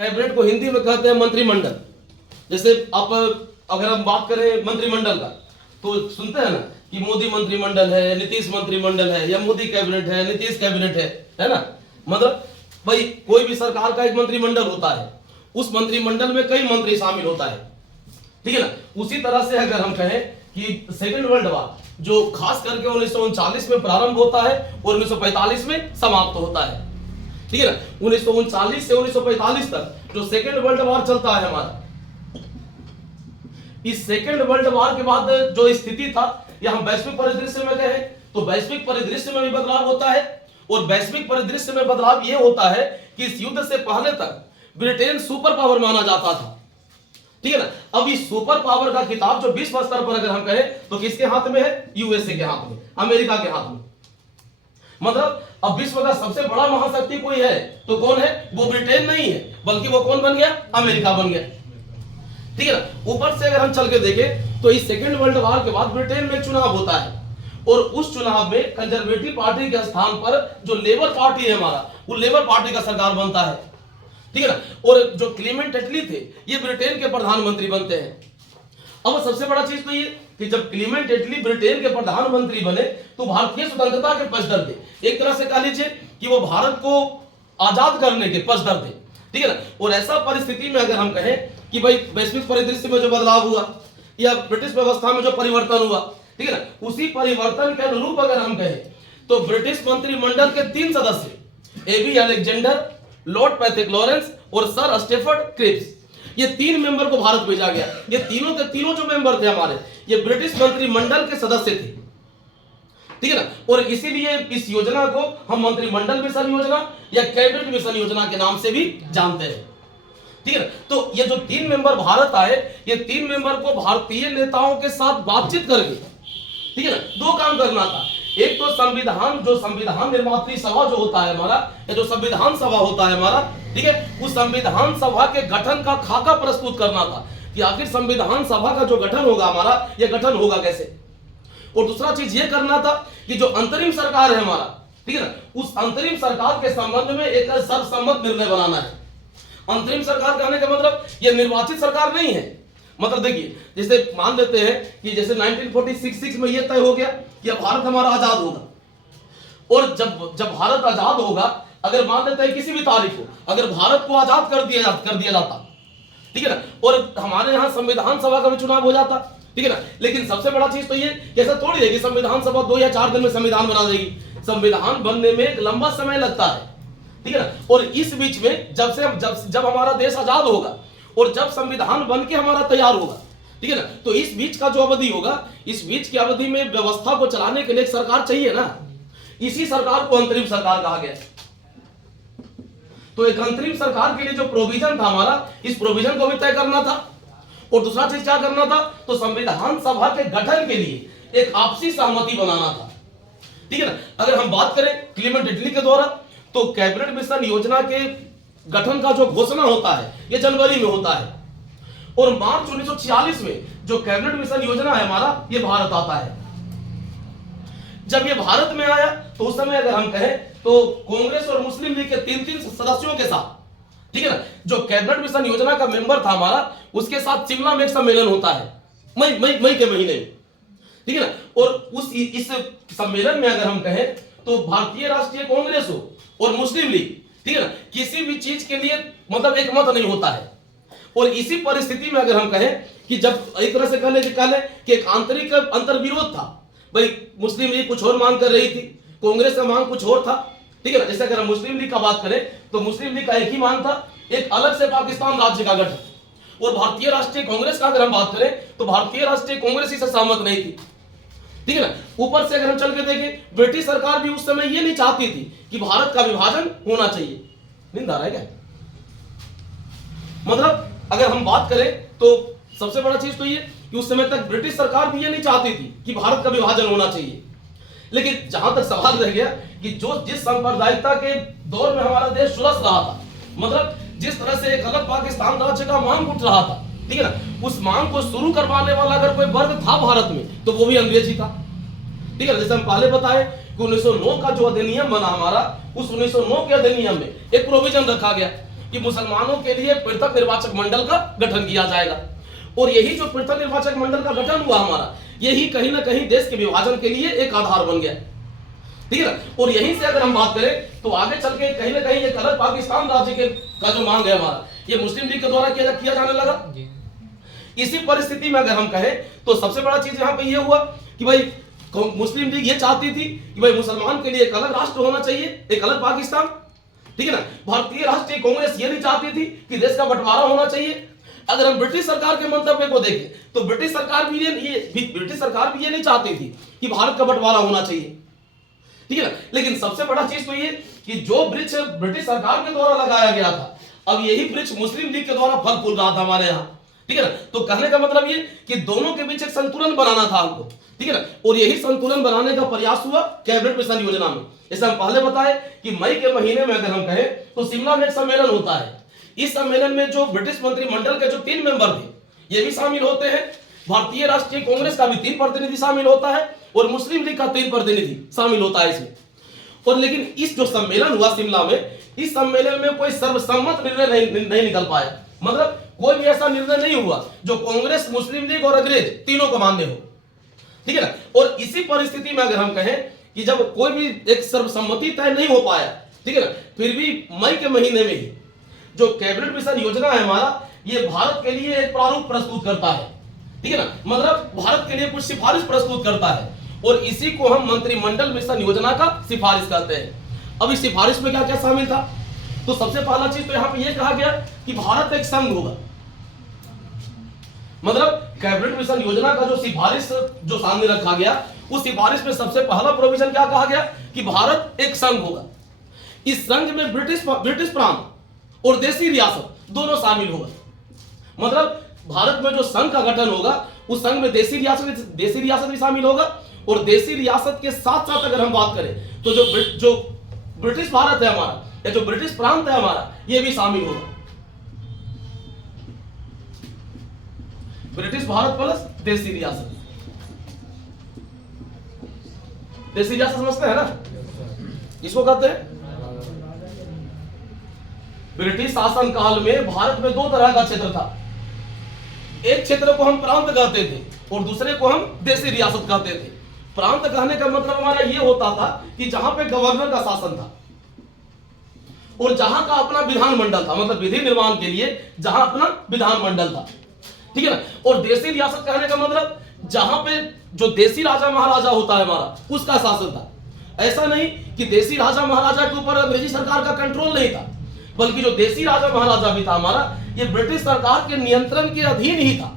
Cabinet को हिंदी में कहते हैं मंत्रिमंडल। जैसे आप अगर हम बात करें मंत्रिमंडल का तो सुनते हैं ना कि मोदी मंत्रिमंडल है, नीतीश मंत्रिमंडल है, या मोदी कैबिनेट है, नीतीश कैबिनेट है ना। मतलब भाई कोई भी सरकार का एक मंत्रिमंडल होता है, उस मंत्रिमंडल में कई मंत्री शामिल होता है, ठीक है ना। उसी तरह से अगर हम कहें कि सेकेंड वर्ल्ड वॉर जो खास करके 1939 में प्रारंभ होता है और 1945 में समाप्त होता है, ठीक है ना। 1939 से 1945 तक जो सेकेंड वर्ल्ड वॉर चलता है हमारा, इस सेकेंड वर्ल्ड वॉर के बाद जो स्थिति था, या हम वैश्विक परिदृश्य में कहें तो वैश्विक परिदृश्य में भी बदलाव होता है। और वैश्विक परिदृश्य में बदलाव यह होता है कि इस युद्ध से पहले तक ब्रिटेन सुपर पावर माना जाता था, ठीक है ना। अब इस सुपर पावर का खिताब जो विश्व स्तर पर अगर हम कहें तो किसके हाथ में है? यूएसए के हाथ में, अमेरिका के हाथ में। मतलब अब विश्व का सबसे बड़ा महाशक्ति कोई है तो कौन है? वो ब्रिटेन नहीं है, बल्कि वो कौन बन गया? अमेरिका बन गया, ठीक है ना। ऊपर से अगर हम चल के देखें तो इस सेकेंड वर्ल्ड वॉर के बाद ब्रिटेन में चुनाव होता है और उस चुनाव में कंजर्वेटिव पार्टी के स्थान पर जो लेबर पार्टी है हमारा, वो लेबर पार्टी का सरकार बनता है, ठीक है ना। और जो क्लेमेंट एटली थे ये ब्रिटेन के प्रधानमंत्री बनते हैं। अब सबसे बड़ा चीज तो ये कि जब क्लेमेंट एटली ब्रिटेन के प्रधानमंत्री बने तो भारतीय स्वतंत्रता के पक्षधर थे। एक तरह से कह लीजिए कि वो भारत को आजाद करने के पक्षधर थे, ठीक है ना। और ऐसा परिस्थिति में अगर हम कहें कि भाई वैश्विक परिदृश्य में जो बदलाव हुआ या ब्रिटिश व्यवस्था में जो परिवर्तन हुआ, ठीक है ना, उसी परिवर्तन के अनुरूप अगर हम कहें तो ब्रिटिश मंत्रिमंडल के 3 सदस्य AB Alexander, lord Pethick Lawrence और सर स्टेफर्ड क्रिप्स, ये 3 मेंबर को भारत भेजा गया। ये तीनों के तीनों जो मेंबर थे हमारे, ये ब्रिटिश मंत्रिमंडल के सदस्य थे, ठीक है ना। और इसीलिए इस योजना को हम मंत्रिमंडल मिशन योजना या कैबिनेट मिशन योजना के नाम से भी जानते हैं, ठीक है ना। तो ये जो 3 मेंबर भारत आए, ये 3 मेंबर को भारतीय नेताओं के साथ बातचीत करके, ठीक है ना, 2 काम करना था। एक तो संविधान, जो संविधान निर्मात्री सभा जो होता है हमारा, या जो संविधान सभा होता है हमारा, ठीक है, उस संविधान सभा के गठन का खाका प्रस्तुत करना था कि आखिर संविधान सभा का जो गठन होगा हमारा, यह गठन होगा कैसे। और दूसरा चीज ये करना था कि जो अंतरिम सरकार है हमारा, ठीक है ना, उस अंतरिम सरकार के संबंध में एक सर्वसम्मत निर्णय बनाना है। अंतरिम सरकार कहने का मतलब ये निर्वाचित सरकार नहीं है। मतलब देखिए, जैसे मान लेते हैं कि जैसे 1946 में ये तय हो गया कि भारत हमारा आजाद होगा, और जब भारत आजाद होगा, अगर मान लेते हैं किसी भी तारीख को अगर भारत को आजाद कर दिया जाता, ठीक है ना, और हमारे यहाँ संविधान सभा का भी चुनाव हो जाता, ठीक है ना। लेकिन सबसे बड़ा चीज तो ये कि ऐसा थोड़ी है कि संविधान सभा 2 या 4 दिन में संविधान बना देगी। संविधान बनने में एक लंबा समय लगता है, ठीक है ना। और इस बीच में जब हमारा देश आजाद होगा और जब संविधान बन के हमारा तैयार होगा, ठीक है ना, तो इस बीच का जो अवधि होगा, इस बीच की अवधि में व्यवस्था को चलाने के लिए एक सरकार चाहिए ना। इसी सरकार को अंतरिम सरकार कहा गया। तो एक अंतरिम सरकार के लिए जो प्रोविजन था हमारा, इस प्रोविजन को भी तय करना था। और दूसरा चीज क्या करना था? तो संविधान सभा के गठन के लिए एक आपसी सहमति बनाना था, ठीक है ना। अगर हम बात करें क्लेमेंट एटली के द्वारा, तो कैबिनेट मिशन योजना के गठन का जो घोषणा होता है ये जनवरी में होता है, और मार्च 1946 में जो कैबिनेट मिशन योजना है हमारा, ये भारत आता है। जब ये भारत में आया तो उस समय अगर हम कहें तो कांग्रेस और मुस्लिम लीग के 3 सदस्यों के साथ, ठीक है ना, जो कैबिनेट मिशन योजना का मेंबर था हमारा, उसके साथ शिमला में एक सम्मेलन होता है मई के महीने में, ठीक है ना। और इस सम्मेलन में अगर हम कहें तो भारतीय राष्ट्रीय कांग्रेस हो और मुस्लिम लीग, ठीक है ना, किसी भी चीज के लिए मतलब एक मत नहीं होता है। और इसी परिस्थिति में अगर हम कहें कि जब एक तरह से कह लें कि एक आंतरिक अंतर्विरोध था, भाई मुस्लिम लीग कुछ और मांग कर रही थी, कांग्रेस का मांग कुछ और था, ठीक है ना। जैसे अगर हम मुस्लिम लीग का बात करें तो मुस्लिम लीग का एक ही मांग था, एक अलग से पाकिस्तान राज्य का गठन। और भारतीय राष्ट्रीय कांग्रेस का अगर हम बात करें तो भारतीय राष्ट्रीय कांग्रेस इससे सहमत नहीं थी, ठीक है ना। ऊपर से अगर हम चल के देखें, ब्रिटिश सरकार भी उस समय ये नहीं चाहती थी कि भारत का विभाजन होना चाहिए। नींद आ रहा है क्या? मतलब अगर हम बात करें तो सबसे बड़ा चीज तो ये कि उस समय तक ब्रिटिश सरकार भी ये नहीं चाहती थी कि भारत का विभाजन होना चाहिए। लेकिन जहां तक सवाल रह गया कि जिस सांप्रदायिकता के दौर में हमारा देश सुलझ रहा था, मतलब जिस तरह से एक अलग पाकिस्तान राज्य का मांग उठ रहा था, ठीक है ना, उस मांग को शुरू करवाने वाला अगर कोई वर्ग था भारत में तो वो भी अंग्रेज ही था, ठीक है। जैसे हम पहले बताए कि 1909 का जो अधिनियम बना हमारा, उस 1909 के अधिनियम में एक प्रोविजन रखा गया कि मुसलमानों के लिए पृथक निर्वाचक मंडल का गठन किया जाएगा। और यही जो पृथक निर्वाचक मंडल का गठन हुआ हमारा, यही कहीं ना कहीं देश के विभाजन के लिए एक आधार बन गया, ठीक है ना। और यहीं से अगर हम बात करें तो आगे चल के कहीं ना कहीं एक अलग पाकिस्तान राज्य के का जो मांग है हमारा, ये मुस्लिम लीग के द्वारा किया जाने लगा। इसी परिस्थिति में अगर हम कहें तो सबसे बड़ा चीज यहाँ पे ये हुआ कि भाई मुस्लिम लीग ये चाहती थी कि भाई मुसलमान के लिए एक अलग राष्ट्र होना चाहिए, एक अलग पाकिस्तान, ठीक है ना। भारतीय राष्ट्रीय कांग्रेस ये नहीं चाहती थी कि देश का बंटवारा होना चाहिए। अगर हम ब्रिटिश सरकार के मंतव्य को देखें तो ब्रिटिश सरकार भी ये नहीं चाहती थी कि भारत का बंटवारा होना चाहिए, ठीक है ना। लेकिन सबसे बड़ा चीज तो ये कि जो वृक्ष ब्रिटिश सरकार के द्वारा लगाया गया था, अब यही वृक्ष मुस्लिम लीग के द्वारा फल फूल रहा था हमारे यहाँ, ठीक है ना। तो कहने का मतलब ये कि दोनों के बीच एक संतुलन बनाना था हमको, ठीक है ना। और यही संतुलन बनाने का प्रयास हुआ कैबिनेट मिशन योजना में। जैसे हम पहले बताए कि मई के महीने में अगर हम कहें तो शिमला में एक सम्मेलन होता है। इस सम्मेलन में जो ब्रिटिश मंत्रिमंडल के जो 3 मेंबर थे ये भी शामिल होते हैं, भारतीय राष्ट्रीय कांग्रेस का भी 3 प्रतिनिधि शामिल होता है और मुस्लिम लीग का 3 प्रतिनिधि शामिल होता है इसमें। और लेकिन इस जो सम्मेलन हुआ शिमला में, इस सम्मेलन में कोई सर्वसम्मत निर्णय नहीं निकल पाया। मतलब कोई भी ऐसा निर्णय नहीं हुआ जो कांग्रेस, मुस्लिम लीग और अंग्रेज तीनों को मान्य हो, ठीक है ना। और इसी परिस्थिति में अगर हम कहें कि जब कोई भी एक सर्वसम्मति तय नहीं हो पाया, ठीक है ना, फिर भी मई के महीने में ही जो कैबिनेट मिशन योजना है हमारा, ये भारत के लिए एक प्रारूप प्रस्तुत करता है, ठीक है ना। मतलब भारत के लिए कुछ सिफारिश प्रस्तुत करता है और इसी को हम मंत्रिमंडल मिशन योजना का सिफारिश कहते हैं। अब इस सिफारिश में क्या क्या शामिल था, तो सबसे पहला चीज तो यहाँ पे ये कहा गया कि भारत एक संघ होगा। मतलब कैबिनेट मिशन योजना का जो सिफारिश जो सामने रखा गया, उस सिफारिश में सबसे पहला प्रोविजन क्या कहा गया कि भारत एक संघ होगा। इस संघ में ब्रिटिश प्रांत और देसी रियासत दोनों शामिल होगा। मतलब भारत में जो संघ का गठन होगा उस संघ में देसी रियासत भी शामिल होगा और देसी रियासत के साथ साथ अगर हम बात करें तो जो ब्रिटिश भारत है हमारा या जो ब्रिटिश प्रांत है हमारा, ये भी शामिल होगा। ब्रिटिश भारत प्लस देसी रियासत। देसी रियासत समझते हैं ना, इसको कहते हैं। ब्रिटिश शासन काल में भारत में 2 तरह का क्षेत्र था। एक क्षेत्र को हम प्रांत कहते थे और दूसरे को हम देसी रियासत कहते थे। प्रांत कहने का मतलब हमारा यह होता था कि जहां पे गवर्नर का शासन था और जहां का अपना विधानमंडल था, मतलब विधि निर्माण के लिए जहां अपना विधानमंडल था, ठीक है ना। और देसी रियासत कहने का मतलब जहां पे जो देसी राजा महाराजा होता है हमारा, उसका शासन था। ऐसा नहीं कि देसी राजा महाराजा के ऊपर अंग्रेजी सरकार का कंट्रोल नहीं था, बल्कि जो देसी राजा महाराजा भी था हमारा, ये ब्रिटिश सरकार के नियंत्रण के अधीन ही था,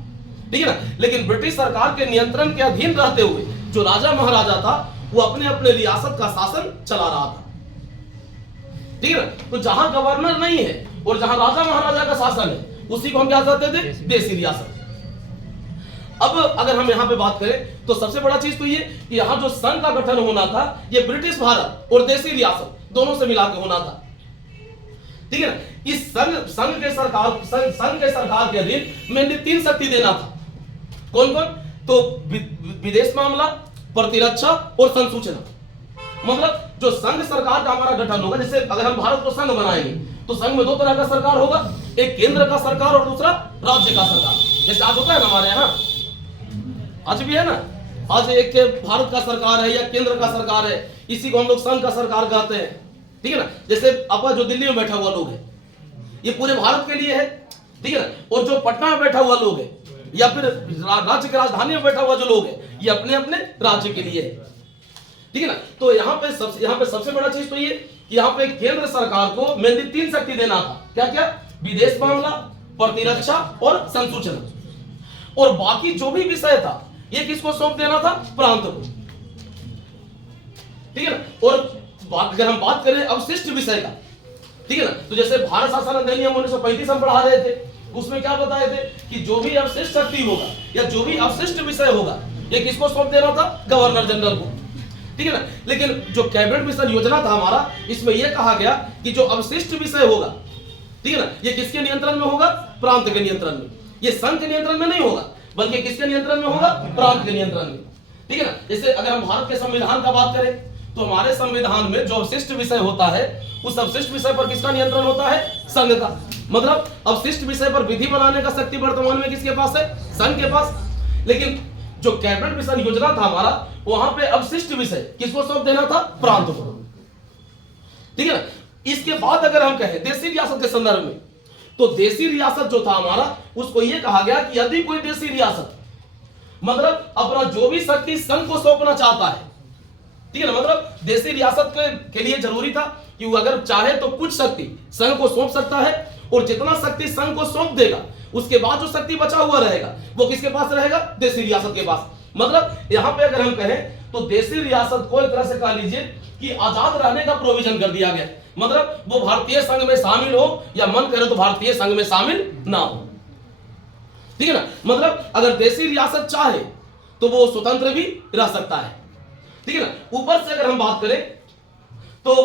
ठीक है ना। लेकिन ब्रिटिश सरकार के नियंत्रण के अधीन रहते हुए जो राजा महाराजा था वो अपने अपने रियासत का शासन चला रहा था, ठीक है ना। तो जहां गवर्नर नहीं है और जहां राजा महाराजा का शासन है, उसी को हम क्या कहते थे, देसी रियासत। अब अगर हम यहां पे बात करें तो सबसे बड़ा चीज तो ये कि यहां जो संघ का गठन होना था, ये ब्रिटिश भारत और देसी रियासत दोनों से मिलाकर होना था, ठीक है ना। इस संघ के सरकार के अधीन मैंने 3 शक्ति देना था। कौन कौन, तो विदेश मामला, प्रतिरक्षा और संसूचना। मतलब जो संघ सरकार का हमारा गठन होगा, जैसे अगर हम भारत को संघ बनाएंगे तो संघ में 2 तरह का सरकार होगा, एक केंद्र का सरकार और दूसरा राज्य का सरकार। जैसे आज होता है ना हमारे यहाँ, आज भी है ना, आज एक भारत का सरकार है या केंद्र का सरकार है, इसी को हम लोग संघ का सरकार कहते हैं, ठीक है ना। जैसे अपना जो दिल्ली में बैठा हुआ लोग है, ये पूरे भारत के लिए है, ठीक है ना। और जो पटना में बैठा हुआ लोग है या फिर राज्य की राजधानी में बैठा हुआ जो लोग है, ये अपने अपने राज्य के लिए है, ठीक है ना। तो यहाँ पे सबसे बड़ा चीज तो ये कि यहाँ पे केंद्र सरकार को मैंने 3 शक्ति देना था। क्या क्या, विदेश मामला, प्रतिरक्षा और संसूचना। और बाकी जो भी विषय था ये किसको सौंप देना था, प्रांत को, ठीक है ना। और अगर हम बात करें अवशिष्ट विषय का, ठीक है ना, तो जैसे भारत शासन अधिनियम 1935 हम पढ़ा रहे थे, उसमें क्या बताए थे कि जो भी अवशिष्ट शक्ति होगा या जो भी अवशिष्ट विषय होगा, ये किसको सौंप देना था, गवर्नर जनरल को, ठीक है ना। लेकिन जो कैबिनेट मिशन योजना था हमारा, इसमें यह कहा गया कि जो अवशिष्ट विषय होगा, ठीक है ना, ये किसके नियंत्रण में होगा, प्रांत के नियंत्रण में। ये संघ के नियंत्रण में नहीं होगा, बल्कि किसके नियंत्रण में होगा, प्रांत के नियंत्रण में, ठीक है ना। जैसे अगर हम भारत के संविधान का बात करें तो हमारे संविधान में जो अवशिष्ट विषय होता है उस अवशिष्ट विषय पर किसका नियंत्रण होता है? संघ का। मतलब अवशिष्ट विषय पर विधि बनाने का शक्ति वर्तमान में किसके पास है? संघ के पास। लेकिन जो कैबिनेट मिशन योजना था हमारा, वहां पे अवशिष्ट विषय किसको सौंप देना था? प्रांत को। ठीक है ना। इसके बाद अगर हम कहें देशी रियासत के संदर्भ में, तो देशी रियासत जो था हमारा, उसको यह कहा गया कि यदि कोई देशी रियासत मतलब अपना जो भी शक्ति संघ को सौंपना चाहता है, ठीक है ना, मतलब देशी रियासत के लिए जरूरी था कि वो अगर चाहे तो कुछ शक्ति संघ को सौंप सकता है, और जितना शक्ति संघ को सौंप देगा उसके बाद जो शक्ति बचा हुआ रहेगा वो किसके पास रहेगा? देशी रियासत के पास। मतलब यहां पे अगर हम कहें तो देशी रियासत को एक तरह से कह लीजिए कि आजाद रहने का प्रोविजन कर दिया गया। मतलब वो भारतीय संघ में शामिल हो या मन करे तो भारतीय संघ में शामिल ना हो। ठीक है ना। मतलब अगर देशी रियासत चाहे तो वो स्वतंत्र भी रह सकता है। ठीक है ना। ऊपर से अगर हम बात करें तो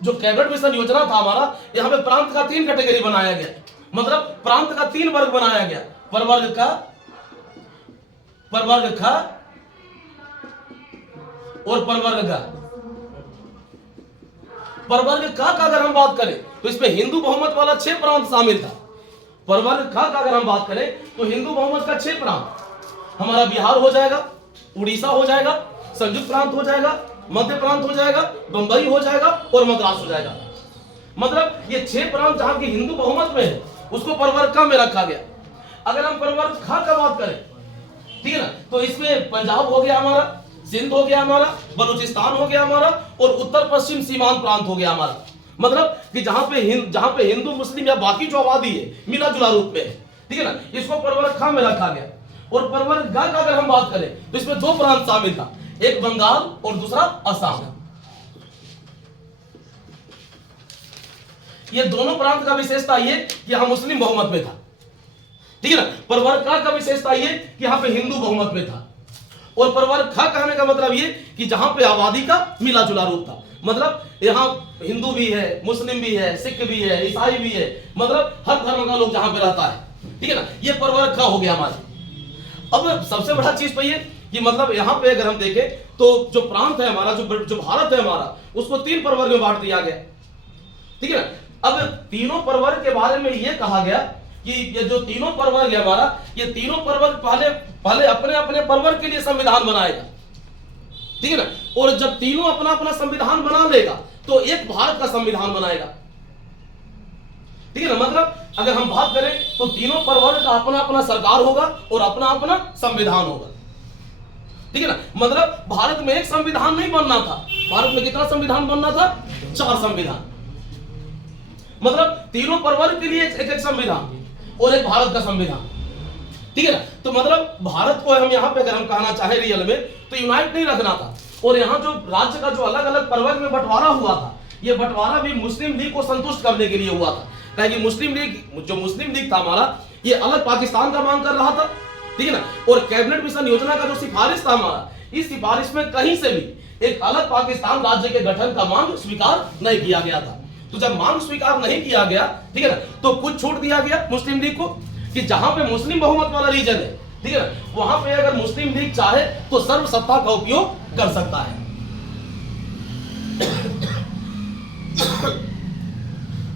जो कैबिनेट मिशन योजना था हमारा, यहां पे प्रांत का 3 कैटेगरी बनाया गया। मतलब प्रांत का 3 वर्ग बनाया गया, प्रवर्ग का, प्रवर्ग का और प्रवर्ग का। प्रवर्ग का अगर हम बात करें तो इसमें हिंदू बहुमत वाला 6 प्रांत शामिल था। प्रवर्ग का अगर हम बात करें तो हिंदू बहुमत का 6 प्रांत हमारा बिहार हो जाएगा, उड़ीसा हो जाएगा, संयुक्त प्रांत हो जाएगा, मध्य प्रांत हो जाएगा, बंबई हो जाएगा और मद्रास हो जाएगा। मतलब ये 6 प्रांत जहां की हिंदू बहुमत में है उसको प्रवर्ग का में रखा गया। अगर हम प्रवर्ग खा का बात करें, ठीक है ना, तो इसमें पंजाब हो गया हमारा, सिंध हो गया हमारा, बलूचिस्तान हो गया हमारा और उत्तर पश्चिम सीमांत प्रांत हो गया हमारा। मतलब कि जहां पे हिंदू मुस्लिम या बाकी जो आबादी है मिला जुला रूप में है, ठीक है ना, इसको प्रवर्ग खा में रखा गया। और प्रवर्ग गा का अगर हम बात करें तो इसमें 2 प्रांत शामिल था, एक बंगाल और दूसरा असम। ये दोनों प्रांत का विशेषता ये कि यहां मुस्लिम बहुमत में था। ठीक है ना। प्रवर्ग का विशेषता ये कि यहां पे हिंदू बहुमत में था। और प्रवर्ग खा कहने का मतलब ये कि जहां पे आबादी का मिला जुला रूप था। मतलब यहां हिंदू भी है, मुस्लिम भी है, सिख भी है, ईसाई भी है, मतलब हर धर्म का लोग जहां पे रहता है। ठीक है ना। ये प्रवर्ग खा हो गया हमारे। अब सबसे बड़ा चीज तो ये कि मतलब यहां पे अगर हम देखें तो जो प्रांत है हमारा, जो भारत है हमारा, उसको 3 प्रवर्ग में बांट दिया गया। ठीक है ना। अब तीनों प्रवर्ग के बारे में यह कहा गया कि ये जो तीनों प्रवर्ग है हमारा, ये तीनों प्रवर्ग पहले अपने अपने प्रवर्ग के लिए संविधान बनाएगा। ठीक है ना। और जब तीनों अपना अपना संविधान बना लेगा तो एक भारत का संविधान बनाएगा। ठीक है ना। मतलब अगर हम बात करें तो तीनों प्रवर्ग का अपना अपना सरकार होगा और अपना अपना संविधान होगा। ठीक है ना। मतलब भारत में एक संविधान नहीं बनना था, भारत में कितना संविधान बनना था? 4 संविधान। मतलब तीनों प्रवर्ग के लिए एक एक संविधान और एक भारत का संविधान। ठीक है ना। तो मतलब भारत को हम यहां पे अगर हम कहना चाहे रियल में तो यूनाइट नहीं रखना था। और यहां जो राज्य का जो अलग अलग प्रवर्ग में बंटवारा हुआ था, यह बंटवारा भी मुस्लिम लीग को संतुष्ट करने के लिए हुआ था। ताकि मुस्लिम लीग था हमारा, ये अलग पाकिस्तान का मांग कर रहा था। ठीक है ना। और कैबिनेट मिशन योजना का जो सिफारिश था हमारा, इस सिफारिश में कहीं से भी एक अलग पाकिस्तान राज्य के गठन का मांग स्वीकार नहीं किया गया था। तो जब मांग स्वीकार नहीं किया गया, ठीक है ना, तो कुछ छूट दिया गया मुस्लिम लीग को कि जहां पे मुस्लिम बहुमत वाला रीजन है, ठीक है ना, वहां पे अगर मुस्लिम लीग चाहे तो सर्व सत्ता का उपयोग कर सकता है।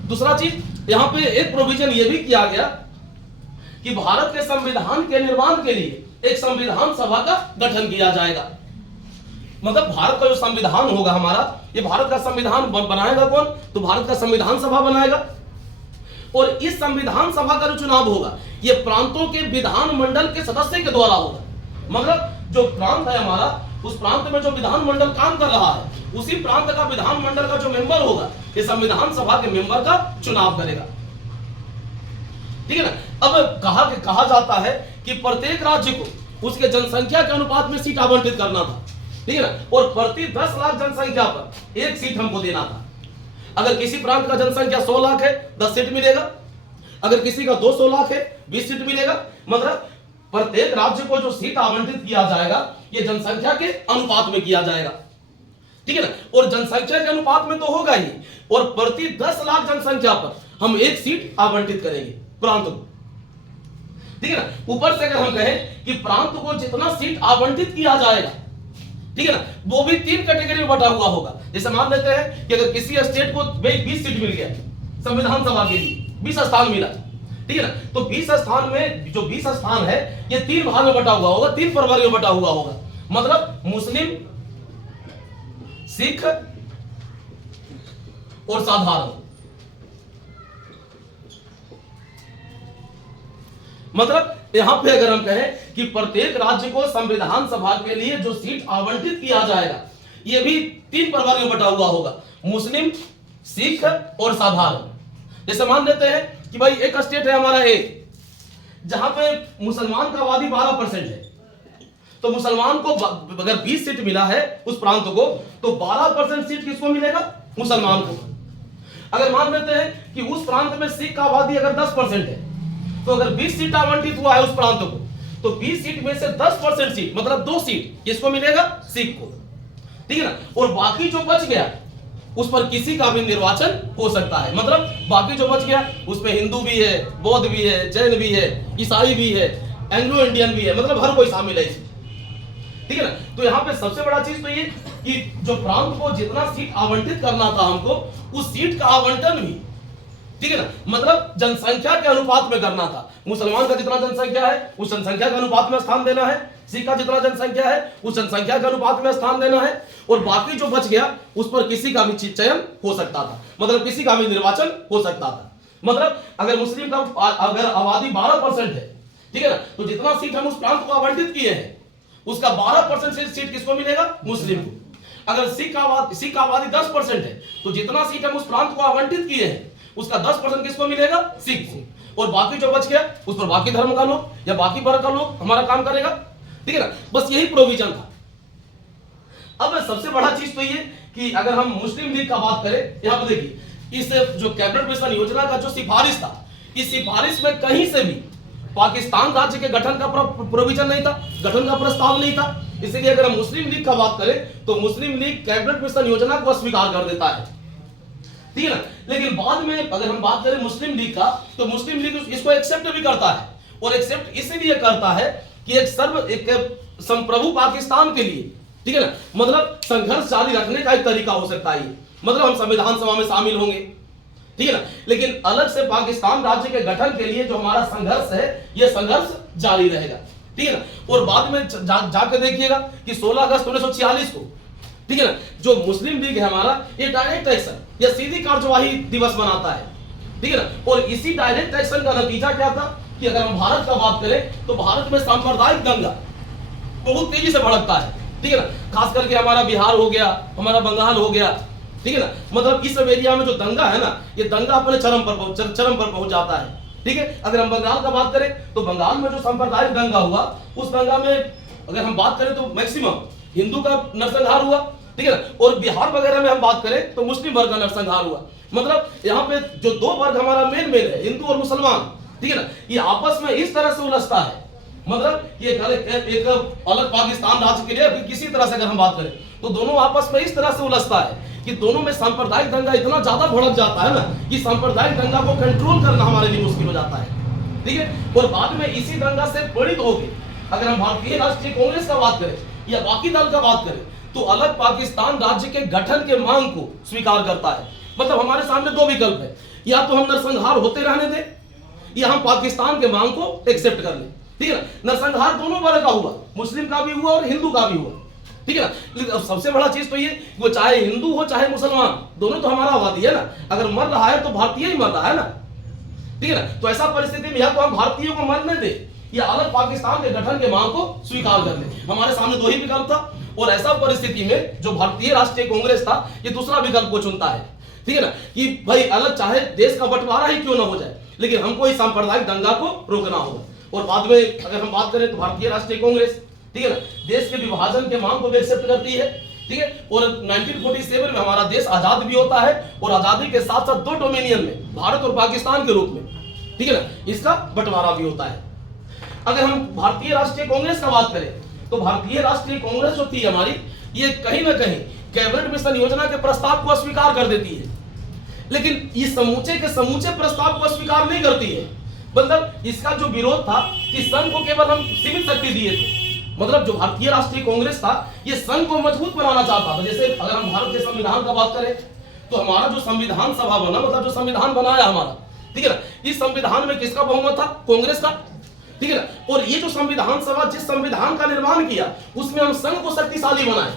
दूसरा चीज यहां पे एक प्रोविजन ये भी किया गया कि भारत के संविधान के निर्माण के लिए एक संविधान सभा का गठन किया जाएगा। मतलब भारत का जो संविधान होगा हमारा, ये भारत का संविधान बनाएगा कौन? तो भारत का संविधान सभा बनाएगा। और इस संविधान सभा का जो चुनाव होगा ये प्रांतों के विधानमंडल के सदस्य के द्वारा होगा। मतलब जो प्रांत है हमारा, उस प्रांत में जो विधानमंडल काम कर रहा है, उसी प्रांत का विधानमंडल का जो मेंबर होगा ये संविधान सभा के मेंबर का चुनाव करेगा। ठीक है ना। अब कहा जाता है कि प्रत्येक राज्य को उसके जनसंख्या के अनुपात में सीट आवंटित करना था। ठीक है ना। और प्रति 10 लाख जनसंख्या पर 1 सीट हमको देना था। अगर किसी प्रांत का जनसंख्या 100 लाख है, 10 सीट मिलेगा। अगर किसी का 200 लाख है, 20 सीट मिलेगा। मतलब प्रत्येक राज्य को जो सीट आवंटित किया जाएगा ये जनसंख्या के अनुपात में किया जाएगा। ठीक है ना। और जनसंख्या के अनुपात में तो होगा ही, और प्रति 10 लाख जनसंख्या पर हम 1 सीट आवंटित करेंगे प्रांत को। ठीक है ना। ऊपर से अगर हम कहें कि प्रांत को जितना सीट आवंटित किया जाएगा, ठीक है ना, वो भी 3 कैटेगरी में बटा हुआ होगा। जैसे मान लेते हैं कि अगर किसी स्टेट को 20 सीट मिल गया संविधान सभा के लिए, 20 स्थान मिला, ठीक है ना, तो 20 स्थान में जो 20 स्थान है ये 3 भाग में बटा हुआ होगा, 3 प्रवर्ग में बटा हुआ होगा। मतलब मुस्लिम, सिख और साधारण। मतलब यहां पे अगर हम कहें कि प्रत्येक राज्य को संविधान सभा के लिए जो सीट आवंटित किया जाएगा ये भी 3 प्रवर्ग में बटा हुआ होगा, मुस्लिम, सिख और साधारण। जैसे मान लेते हैं कि भाई एक स्टेट है हमारा ए, जहां पे मुसलमान का आबादी 12% है, तो मुसलमान को अगर 20 सीट मिला है उस प्रांत को, तो 12% सीट किसको मिलेगा? मुसलमान को। अगर मान लेते हैं कि उस प्रांत में सिख का आबादी अगर 10% है, तो अगर 20 सीट आवंटित हुआ है उस प्रांत को, तो 20 सीट में से 10% सीट मतलब 2 सीट किसको मिलेगा? सिख को, ठीक है ना। और बाकी जो बच गया उस पर किसी का भी निर्वाचन हो सकता है। मतलब बाकी जो बच गया उसमें हिंदू भी है, बौद्ध भी है, जैन भी है, ईसाई भी है, एंग्लो इंडियन भी है, मतलब हर कोई शामिल है इसमें, ठीक है ना। तो यहाँ पे सबसे बड़ा चीज तो ये कि जो प्रांत को जितना सीट आवंटित करना था हमको, उस सीट का आवंटन भी, ठीक है ना, मतलब जनसंख्या के अनुपात में करना था। मुसलमान का जितना जनसंख्या है उस जनसंख्या के अनुपात में स्थान देना है, सिख का जितना जनसंख्या है उस जनसंख्या के अनुपात में स्थान देना है, और बाकी जो बच गया उस पर किसी का भी चयन हो सकता था, मतलब किसी का भी निर्वाचन हो सकता था। मतलब अगर मुस्लिम का अगर आबादी 12% है, ठीक है ना, तो जितना सीट हम उस प्रांत को आवंटित किए हैं उसका 12% सीट किसको मिलेगा? मुस्लिम को। अगर सिख का आबादी 10% है, तो जितना सीट हम उस प्रांत को आवंटित किए हैं उसका 10% किसको मिलेगा? सिख को। और बाकी जो बच गया उस पर बाकी धर्म का लोग या बाकी वर्ग का लोग हमारा काम करेगा, ठीक है ना। बस यही प्रोविजन था। अब सबसे बड़ा चीज तो ये कि अगर हम मुस्लिम लीग का बात करें, यहां पर देखिए इस जो कैबिनेट मिशन योजना का जो सिफारिश था, इस सिफारिश में कहीं से भी पाकिस्तान राज्य के गठन का प्रोविजन नहीं था, गठन का प्रस्ताव नहीं था। इसलिए अगर हम मुस्लिम लीग का बात करें तो मुस्लिम लीग कैबिनेट मिशन योजना को अस्वीकार कर देता है, ठीक है ना। लेकिन बाद में अगर हम बात करें मुस्लिम लीग का, तो मुस्लिम लीग इसको एक्सेप्ट भी करता है, और एक्सेप्ट इसलिए करता है कि एक संप्रभु पाकिस्तान के लिए, ठीक है ना, मतलब संघर्ष जारी रखने का एक तरीका हो सकता है। मतलब हम संविधान सभा में शामिल होंगे, ठीक है ना, लेकिन अलग से पाकिस्तान राज्य के गठन के लिए जो हमारा संघर्ष है यह संघर्ष जारी रहेगा, ठीक है ना। और बाद में जाकर देखिएगा कि 16 अगस्त 1946 को, ठीक है ना, जो मुस्लिम लीग है हमारा, ये डायरेक्ट एक्शन या सीधी कार्यवाही दिवस मनाता है, ठीक है ना। और इसी डायरेक्ट एक्शन का नतीजा क्या था कि अगर हम भारत का बात करें तो भारत में सांप्रदायिक दंगा बहुत तेजी से भड़कता है, ठीक है ना। खास करके हमारा बिहार हो गया, हमारा बंगाल हो गया, ठीक है ना। मतलब इस सब एरिया में जो दंगा है ना, ये दंगा अपने चरम पर पहुंच जाता है, ठीक है। अगर हम बंगाल का बात करें तो बंगाल में जो सांप्रदायिक दंगा हुआ, उस दंगा में अगर हम बात करें तो मैक्सिमम हिंदू का नरसंहार हुआ, ठीक है ना। और बिहार वगैरह में हम बात करें तो मुस्लिम वर्ग का नरसंहार हुआ। मतलब यहाँ पे जो 2 वर्ग हमारा मेन है, हिंदू और मुसलमान, ठीक है ना, ये आपस में इस तरह से उलझता है। मतलब ये एक अलग पाकिस्तान राज्य के लिए किसी तरह से अगर हम बात करें तो दोनों आपस में इस तरह से उलझता है कि दोनों में सांप्रदायिक दंगा इतना ज्यादा भड़क जाता है ना कि सांप्रदायिक दंगा को कंट्रोल करना हमारे लिए मुश्किल हो जाता है, ठीक है। और बाद में इसी दंगा से प्रेरित होकर अगर हम भारतीय राष्ट्रीय कांग्रेस का बात करें या बाकी दल का बात करें तो अलग पाकिस्तान राज्य के गठन के मांग को स्वीकार करता है। मतलब हमारे सामने 2 विकल्प है, या तो हम नरसंहार होते रहने दें या हम पाकिस्तान के मांग को एक्सेप्ट कर लें, ठीक है ना। नरसंहार दोनों वर्ग का हुआ, मुस्लिम का भी हुआ और हिंदू का भी हुआ, ठीक है ना। लेकिन सबसे बड़ा चीज तो ये वो चाहे हिंदू हो चाहे मुसलमान, दोनों तो हमारा आबादी है ना। अगर मर रहा है तो भारतीय ही मर रहा है ना, ठीक है ना। तो ऐसा परिस्थिति में या तो हम भारतीयों को मरने दें या अलग पाकिस्तान के गठन के मांग को स्वीकार कर लें। हमारे सामने 2 ही विकल्प था, और ऐसा परिस्थिति में जो भारतीय राष्ट्रीय कांग्रेस था ये दूसरा विकल्प को चुनता है, ठीक है ना, कि भाई अलग चाहे देश का बंटवारा ही क्यों ना हो जाए, लेकिन हमको इस सांप्रदायिक दंगा को रोकना होगा। और बाद में अगर हम बात करें तो भारतीय राष्ट्रीय कांग्रेस, ठीक है ना, देश के विभाजन के मांग को भी एक्सेप्ट करती है, ठीक है। और 1947 में हमारा देश आजाद भी होता है, और आजादी के साथ साथ 2 डोमिनियन में, भारत और पाकिस्तान के रूप में, ठीक है ना, इसका बंटवारा भी होता है। अगर हम भारतीय राष्ट्रीय कांग्रेस का बात करें तो भारतीय राष्ट्रीय कांग्रेस जो थी हमारी, ये कहीं ना कहीं कैबिनेट मिशन योजना के प्रस्ताव को अस्वीकार कर देती है, लेकिन ये समूचे के समूचे प्रस्ताव को अस्वीकार नहीं करती है। मतलब इसका जो विरोध था कि संघ को केवल हम सीमित शक्ति दिए थे, मतलब जो भारतीय राष्ट्रीय कांग्रेस था ये संघ को मजबूत बनाना चाहता था। जैसे अगर हम भारत के संविधान का बात करें तो हमारा जो संविधान सभा बना, मतलब जो संविधान बनाया हमारा, ठीक है ना, इस संविधान में किसका बहुमत था? कांग्रेस का, ठीक है ना। और ये जो संविधान सभा जिस संविधान का निर्माण किया उसमें हम संघ को शक्तिशाली बनाए,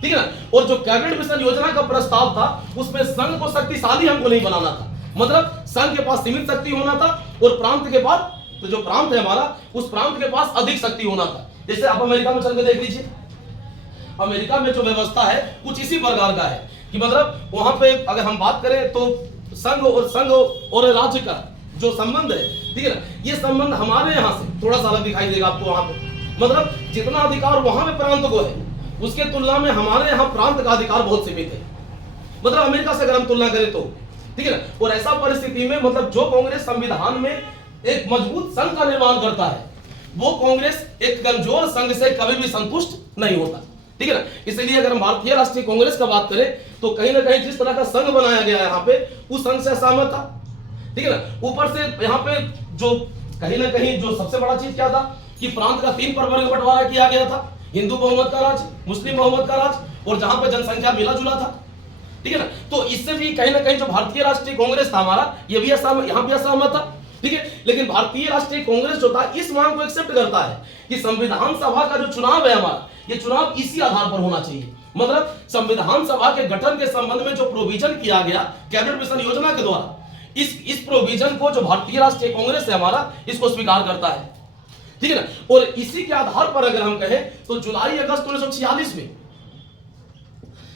ठीक है ना। और जो कैबिनेट मिशन योजना का प्रस्ताव था उसमें संघ को शक्तिशाली हमको नहीं बनाना था, मतलब संघ के पास सीमित शक्ति होना था और प्रांत के पास, तो जो प्रांत है हमारा उस प्रांत के पास अधिक शक्ति होना था। जैसे आप अमेरिका में चल के देख लीजिए, अमेरिका में जो व्यवस्था है कुछ इसी प्रकार का है कि मतलब वहां पे अगर हम बात करें तो संघ और राज्य का जो संबंध है, ठीक है ना, ये संबंध हमारे यहाँ से थोड़ा सा अलग दिखाई देगा आपको। वहां पे मतलब जितना अधिकार वहां पे प्रांत को है उसके तुलना में हमारे यहाँ प्रांत का अधिकार बहुत सीमित है, मतलब अमेरिका से अगर हम तुलना करें तो, ठीक है ना। और ऐसा परिस्थिति में मतलब जो कांग्रेस संविधान में एक मजबूत संघ का निर्माण करता है वो कांग्रेस एक कमजोर संघ से कभी भी संतुष्ट नहीं होता, ठीक है ना। इसलिए अगर हम भारतीय राष्ट्रीय कांग्रेस का बात करें तो कहीं ना कहीं जिस तरह का संघ बनाया गया है यहाँ पे उस संघ से असहमत था, ठीक है ना। ऊपर से यहाँ पे जो कहीं ना कहीं जो सबसे बड़ा चीज क्या था कि प्रांत का 3 प्रवर्ग में बंटवारा किया गया था, हिंदू बहुमत का राज, मुस्लिम बहुमत का राज और जहां पर जनसंख्या मिला जुला था, ठीक है ना। तो इससे भी कहीं ना कहीं जो भारतीय राष्ट्रीय कांग्रेस था हमारा ये भी असहमत, यहाँ भी असहमत था, ठीक है। लेकिन भारतीय राष्ट्रीय कांग्रेस जो था इस मांग को एक्सेप्ट करता है कि संविधान सभा का जो चुनाव है हमारा ये चुनाव इसी आधार पर होना चाहिए, मतलब संविधान सभा के गठन के संबंध में जो प्रोविजन किया गया कैबिनेट मिशन योजना के द्वारा इस प्रोविजन को जो भारतीय राष्ट्रीय कांग्रेस है हमारा इसको स्वीकार करता है, ठीक है ना। और इसी के आधार पर अगर हम कहें तो जुलाई अगस्त 1946 में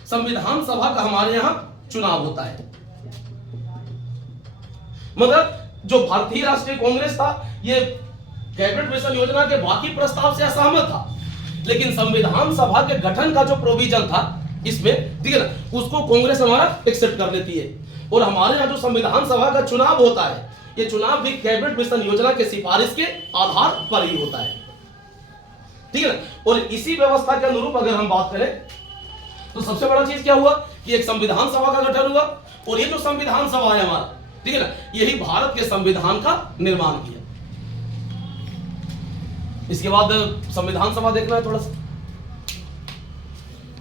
संविधान सभा का हमारे यहां चुनाव होता है। मतलब जो भारतीय राष्ट्रीय कांग्रेस था ये कैबिनेट मिशन योजना के बाकी प्रस्ताव से असहमत था, लेकिन संविधान सभा के गठन का जो प्रोविजन था इसमें, ठीक है ना, उसको कांग्रेस हमारा एक्सेप्ट कर लेती है। और हमारे यहाँ जो संविधान सभा का चुनाव होता है ये चुनाव भी कैबिनेट मिशन योजना के सिफारिश के आधार पर ही होता है, ठीक है ना। और इसी व्यवस्था के अनुरूप अगर हम बात करें तो सबसे बड़ा चीज क्या हुआ कि एक संविधान सभा का गठन हुआ और ये जो संविधान सभा है हमारा, ठीक है ना, यही भारत के संविधान का निर्माण किया। इसके बाद संविधान सभा देखना है थोड़ा सा।